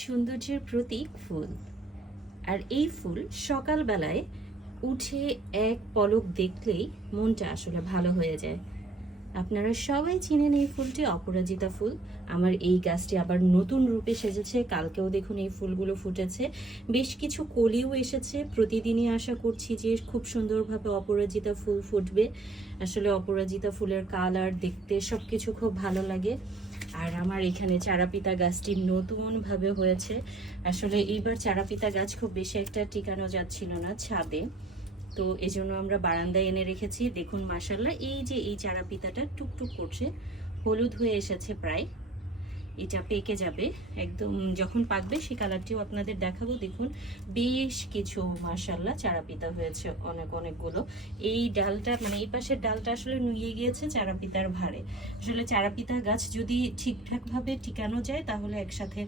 সৌন্দর্যের প্রতীক ফুল। আর এই ফুল সকালবেলায় উঠে এক পলক দেখলেই মনটা আসলে ভালো হয়ে যায়। আপনারা সবাই চিনেন এই ফুলটি, অপরাজিতা ফুল। আমার এই গাছটি আবার নতুন রূপে সেজেছে, কালকেও দেখুন এই ফুলগুলো ফুটেছে, বেশ কিছু কলিও এসেছে। প্রতিদিনই আশা করছি যে খুব সুন্দরভাবে অপরাজিতা ফুল ফুটবে। আসলে অপরাজিতা ফুলের কালার দেখতে সবকিছু খুব ভালো লাগে। আর আমার এখানে চারাপিতা গাছটি নতুনভাবে হয়েছে। আসলে এইবার চারাপিতা গাছ খুব বেশি একটা টিকানো যাচ্ছিল না ছাদে, তো এজন্য আমরা বারান্দায় এনে রেখেছি। দেখুন মাশাআল্লাহ, এই যে এই চারাপিতাটা টুকটুক করছে, হলুদ হয়ে এসেছে প্রায়। এটা পেকে যাবে একদম, যখন পাকবে সেই কালারটিও আপনাদের দেখাবো। দেখুন বেশ কিছু মাশাআল্লাহ চারাপিতা হয়েছে, অনেকগুলো। এই ডালটা মানে এই পাশের ডালটা আসলে নুয়ে গিয়েছে চারাপিতার ভারে। আসলে চারাপিতা গাছ যদি ঠিকঠাক ভাবে টিকানো যায় তাহলে একসাথে